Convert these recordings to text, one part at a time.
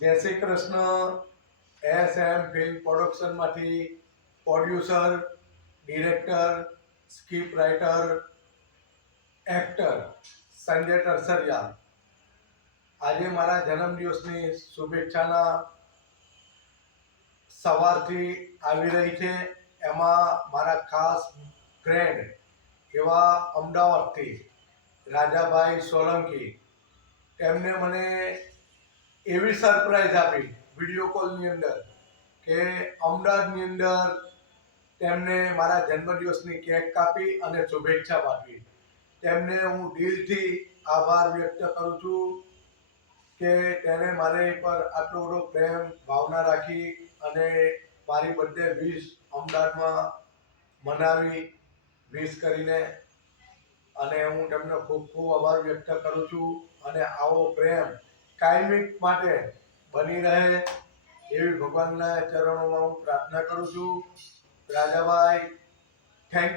જય Shri Krishna. SM film પ્રોડક્શનમાંથી producer, director, script writer, actor Sanjay Tarsariya આજે મારા જન્મદિવસની શુભેચ્છાના સવારથી આવી રહી છે। એમાં મારા ખાસ ફ્રેન્ડ એવા અમદાવાદથી રાજાભાઈ સોલંકી એમને મને એવી સરપ્રાઈઝ આપી વિડીયો કોલની અંદર કે અમદાવાદની અંદર તેમને મારા જન્મદિવસની કેક કાપી અને શુભેચ્છા પાઠવી। તેમને હું દિલથી આભાર વ્યક્ત કરું છું કે તેને મારી પર આટલો બધો પ્રેમ ભાવના રાખી અને મારી બર્થડે વિશ અમદાવાદમાં મનાવી વિશ કરીને, અને હું તેમને ખૂબ ખૂબ આભાર વ્યક્ત કરું છું। અને આવો પ્રેમ કાયમિક માટે બની રહે એવી ભગવાનના ચરણોમાં હું પ્રાર્થના કરું છું। Rajabhai, thank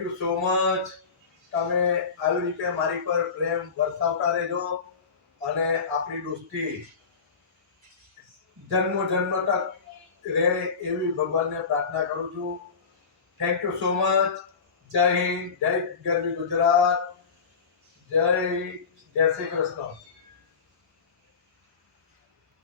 you so much. તમે આવી રીતે મારી પર પ્રેમ વરસાવતા રહેજો અને આપણી દોસ્તી જન્મો જન્મ તક રહે એવી ભગવાનને પ્રાર્થના કરું છું। Thank you so much. જય હિન્દ, જય ગરવી ગુજરાત, જય શ્રી કૃષ્ણ।